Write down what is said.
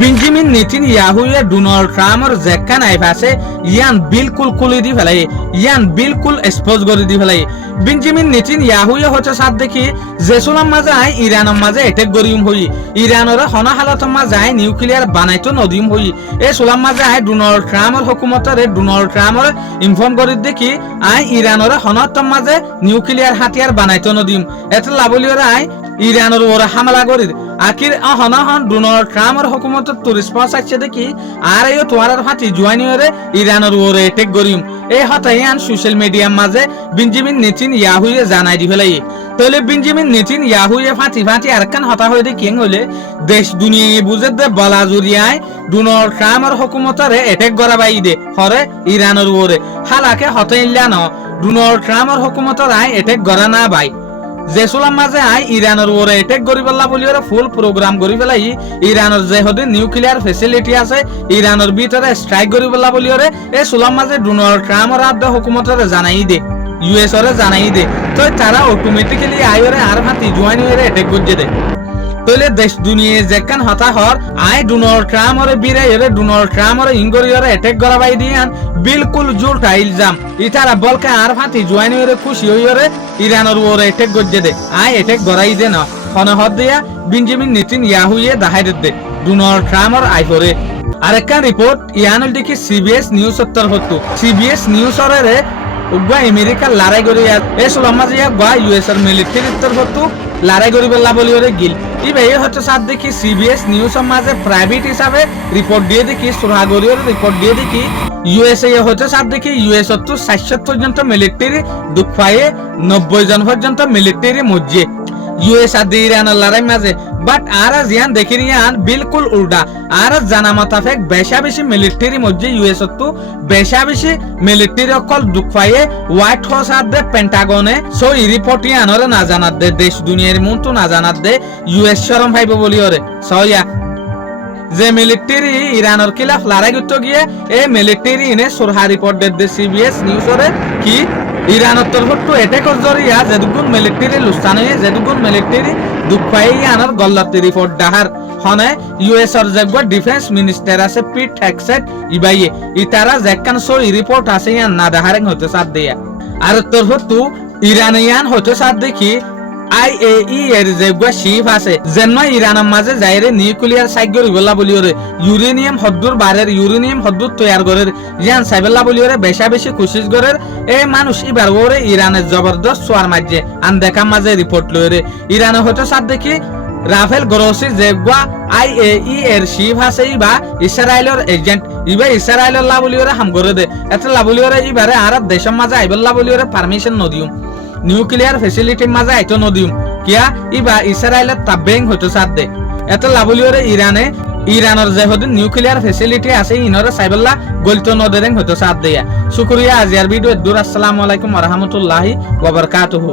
Benjamin নেতানিয়াহুয়ে Donald ট্রাম্পর যেখান আইফাছে ইয়ান বিলকুল কুলি দি ফেলাই, ইয়ান বিলকুল এক্সপোজ করে দি ফেলাই। বেঞ্জামিন নেতানিয়াহুয়ে হচ্ছে সাত দেখি জেসুলাম মাঝে আই ইরানের মাঝে এটেক গরিম হই, ইরানের হনা হালতের মাঝে আই নিউক্লিয়ার বানাইতো নদিম হই। এই সোলাম মাঝে আই ডোনাল্ড ট্রাম্পর হুকুমতরে ডোনাল্ড ট্রাম্পর ইনফর্ম করে দেখি আই ইরানের হনতর মাঝে নিউক্লিয়ার হাতিয়ার বানাইতো নদিম। এত লাভলিয়রে আই ইরানের ওরা হামলা করি আখির হন ডোনাল্ড ট্রাম্পর হুকুমত তো রেসপন্স আসছে দেখি আর এই তোয়ার হাতি জুয়ানিয়রে ইরানের ওরে এটেক গরিম। এই হতাই আন সোশ্যাল মিডিয়ার মাঝে বেঞ্জামিন নেতানিয়াহুয়ে জানাই দি ফেলাই। তাহলে বেঞ্জামিন নেতানিয়াহুয়ে ফাঁটি আরকান হতা হয়ে দেখি হইলে দেশ দুনিয়া বুঝে দে বলা জুরিয়ায় ডোনাল্ড ট্রাম্পর হুকুমতরে এটেক করা বাই দে হরে ইরানের ওরে হালাকে হতাইলা ন ডোনাল্ড ট্রাম্পর হুকুমতর আই এটেক করা না বাই। জেসুলাম মাঝে আই ইরানের ওরে এটেক করি পেলা বলি ওরা ফুল প্রোগ্রাম করি পেলাই ইরানের যে হদে নিউক্লিয়ার ফেসিলিটি আছে ইরানের ভিতরে স্ট্রাইক করি পেলা বলি ওরে এই সুলাম মাঝে ডোনাল্ড ট্রাম্পর আদে হুকুমতরে জানাই দে, ইউএস ওরে জানাই দে, তো তারা অটোমেটিক্যালি আইরে আর হাতি জয়েন হয়ে এটেক করছে দে। তাহলে দেশ দুনিয়া যেখান হতা হর আই ডোনাল্ড ট্রাম্পরে বিরে এরে ডোনাল্ড ট্রাম্পরে ইংগরিয়রে এটেক করা বাই দিয়ান বিলকুল জুলটা ইলজাম। ইতারা বলকে আর ফাতি জয়েন হয়ে খুশি হইরে ইরানের ওরে এটেক করছে দে, আই এটেক করাই দে না হন হদ দিয়া বেঞ্জামিন নেতানিয়াহুয়ে দাহাই দে ডোনাল্ড ট্রাম্পর আইফরে। আরেকটা রিপোর্ট ইয়ানুল দেখি সিবিএস নিউজ সত্তর হতো সিবিএস নিউজ রে উগা আমেরিকার লড়াই করি এই সোলাম মাঝে বা ইউএস এর মিলিটারির তরফ হতো লড়াই করি পেলা বলি ওরে গিল। ই ভাই হচ্ছে সাত দেখি সিবিএস নিউজ মাঝে প্রাইভেট হিসাবে রিপোর্ট দিয়ে দেখি সুরাগরিয়র রিপোর্ট দিয়ে দেখি ইউএসএ হচ্ছে সাত দেখি ইউএস তো 60 পর্যন্ত মিলিটারি দুঃখায়ে 90 জন পর্যন্ত মিলিটারি মজ্জে ইউএস আর ইরানের লড়াই মাঝে। বাট আর জিয়ান দেখি ইয়ান বিলকুল উল্টা আর জানা মোতাবেক বেশা বেশি মিলিটারি মধ্যে ইউএস তো বেশা বেশি মিলিটারি অকল দুঃখায়ে হোয়াইট হাউস আর দে পেন্টাগনে সো ই রিপোর্ট ইয়ানরে না জানাত দে দেশ দুনিয়ার মতো না জানাত দে ইউএস শরম ভাইব বলি ওরে সয়া যে মিলিটারি ইরানের খিলাফ লড়াই করতে গিয়ে এই মিলিটারি ইনে সুরহা রিপোর্ট দে সিবিএস নিউজরে কি ইরানের তরফটো এটেকর জরিয়া যেদুগুন মিলিটারি লুস্তান হয়ে যেদুগুন মিলিটারি দুঃখাই আনার গল্লাতে রিপোর্ট ডাহার হনে ইউএস এর যেগবা ডিফেন্স মিনিস্টার আছে পিট হেক্সেট ইবাইয়ে ইতারা যেকান সো রিপোর্ট আছে ইয়ান না ডাহারেং হতে সাথ দেয়া আর তরফটো ইরানিয়ান হতে সাথ দেখি আইএই এর যেগবা শিপ আছে যেন ইরানের মাঝে যাইরে নিউক্লিয়ার সাইগর ইবলা বলিওরে ইউরেনিয়াম হদ্দুর বারের ইউরেনিয়াম হদ্দুর তৈয়ার করের ইয়ান সাইবেলা বলিওরে বেশা বেশি কোশিশ করের এ মানুষ ইবার ওরে ইরানের জবরদস্ত সোয়ার মাঝে আন দেখা মাঝে রিপোর্ট লইরে ইরানে হতে সাথ দেখি রাফেল গ্রোসি যেগবা আইএই এর শিপ আছে ইবা ইসরায়েলের এজেন্ট ইবা ইসরায়েলের লা বলিওরে হাম করে দে এত লা বলিওরে ইবারে আরব দেশের মাঝে আইবেলা বলিওরে পারমিশন নদিও নিউক্লিয়ার ফেসিলিটির মাঝে আইতো নদিম কিয়া ইবা ইসরায়েলের তাবেং হইতো সাথ দে এত লাভলিওরে ইরানের যে হদিন নিউক্লিয়ার ফেসিলিটি আছে ইনরে সাইবেল্লা গলতো নদেরেং হইতো সাথ দেয়া। শুকরিয়া আজিয়ার ভিডিও দূর। আসসালামু আলাইকুম ওয়া রাহমাতুল্লাহি ওয়া বারাকাতুহু।